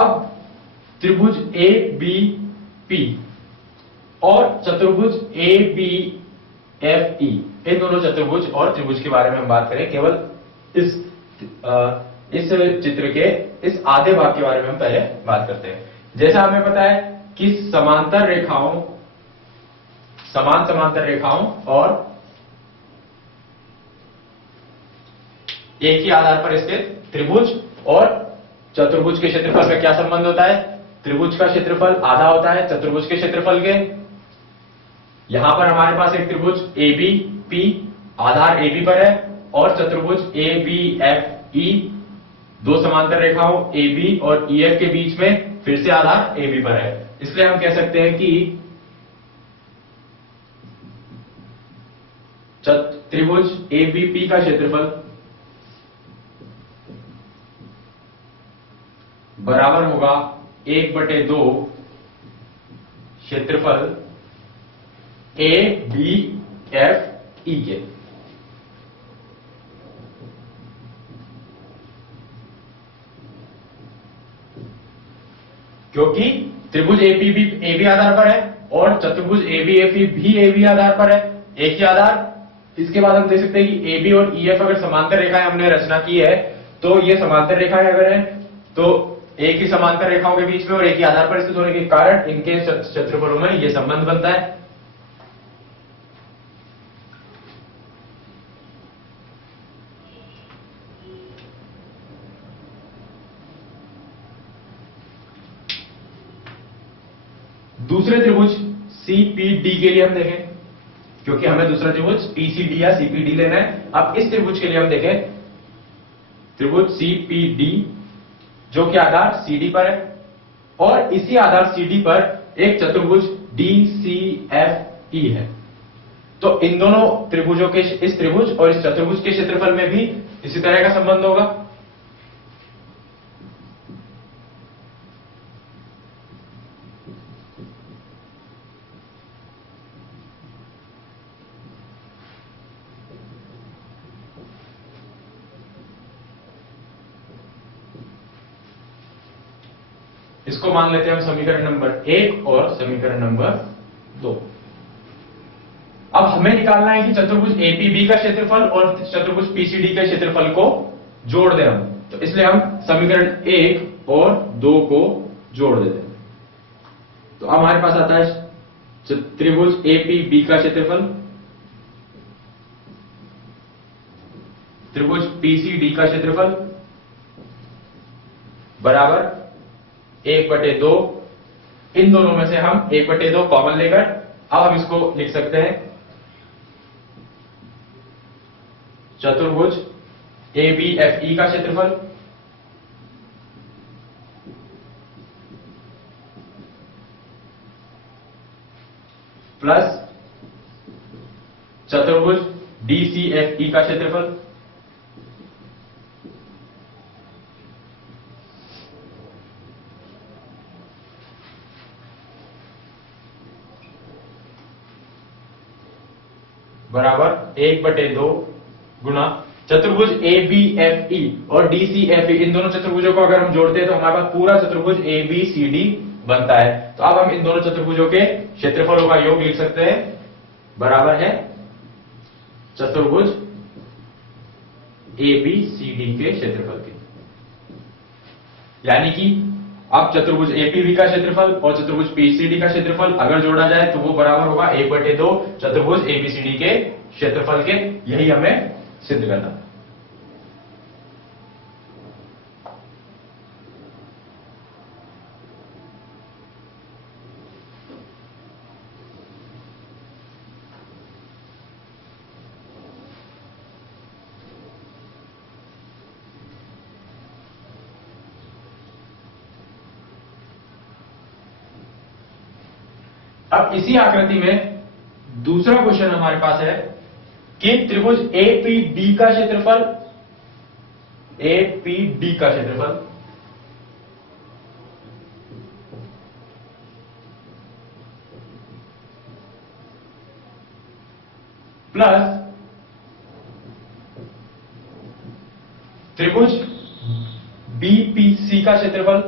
अब त्रिभुज A B P और चतुर्भुज ए बी एफ ई, इन दोनों चतुर्भुज और त्रिभुज के बारे में हम बात करें केवल इस चित्र के इस आधे भाग के बारे में हम पहले बात करते हैं। जैसा हमें पता है कि समांतर रेखाओं, समान समांतर रेखाओं और एक ही आधार पर स्थित त्रिभुज और चतुर्भुज के क्षेत्रफल में क्या संबंध होता है? त्रिभुज का क्षेत्रफल आधा होता है चतुर्भुज के क्षेत्रफल के। यहां पर हमारे पास एक त्रिभुज ए बी पी आधार ए बी पर है और चतुर्भुज ए बी एफ ई, दो समांतर रेखाओं ए बी और ई एफ के बीच में फिर से आधार ए बी पर है। इसलिए हम कह सकते हैं कि त्रिभुज ए बी पी का क्षेत्रफल बराबर होगा 1/2 क्षेत्रफल ए बी एफ ई के। क्योंकि त्रिभुज ए बी आधार पर है और चतुर्भुज ए बी एफ ई भी ए बी आधार पर है, एक ही आधार। इसके बाद हम देख सकते हैं कि ए बी और ई एफ अगर समांतर रेखाएं हमने रचना की है तो ये समांतर रेखाएं अगर है तो एक ही समांतर रेखाओं के बीच में और एक ही आधार पर स्थित होने के कारण इनके क्षेत्रफलों में यह संबंध बनता है। दूसरे त्रिभुज सीपीडी के लिए हम देखें, क्योंकि हमें दूसरा त्रिभुज पीसीडी या सीपीडी लेना है। अब इस त्रिभुज के लिए हम देखें त्रिभुज सीपीडी जो कि आधार सीडी पर है और इसी आधार सीडी पर एक चतुर्भुज डीसीएफई है। तो इन दोनों त्रिभुजों के, इस त्रिभुज और इस चतुर्भुज के क्षेत्रफल में भी इसी तरह का संबंध होगा। इसको मान लेते हैं हम समीकरण नंबर 1 और समीकरण नंबर 2। अब हमें निकालना है कि चतुर्भुज एपीबी का क्षेत्रफल और चतुर्भुज पीसीडी के क्षेत्रफल को जोड़ दें हम। तो इसलिए हम समीकरण 1 और 2 को जोड़ देते हैं। तो अब हमारे पास आता है त्रिभुज एपीबी का क्षेत्रफल, त्रिभुज पीसीडी का क्षेत्रफल बराबर 1/2। इन दोनों में से हम 1/2 कॉमन लेकर अब हम इसको लिख सकते हैं चतुर्भुज ए बी एफ ई का क्षेत्रफल प्लस चतुर्भुज डी सी एफ ई का क्षेत्रफल बराबर 1/2 गुना चतुर्भुज ए बी एफ ई और डी सी एफ ई। इन दोनों चतुर्भुजों को अगर हम जोड़ते हैं तो हमारे पास पूरा चतुर्भुज ए बी सी डी बनता है। तो अब हम इन दोनों चतुर्भुजों के क्षेत्रफलों का योग लिख सकते हैं, बराबर है चतुर्भुज ए बी सी डी के क्षेत्रफल के। यानी कि अब चतुर्भुज एपीबी का क्षेत्रफल और चतुर्भुज पीसीडी का क्षेत्रफल अगर जोड़ा जाए तो वो बराबर होगा 1/2 चतुर्भुज एबीसीडी के क्षेत्रफल के। यही हमें सिद्ध करना था। अब इसी आकृति में दूसरा क्वेश्चन हमारे पास है कि त्रिभुज एपीडी का क्षेत्रफल, एपीडी का क्षेत्रफल प्लस त्रिभुज बीपीसी का क्षेत्रफल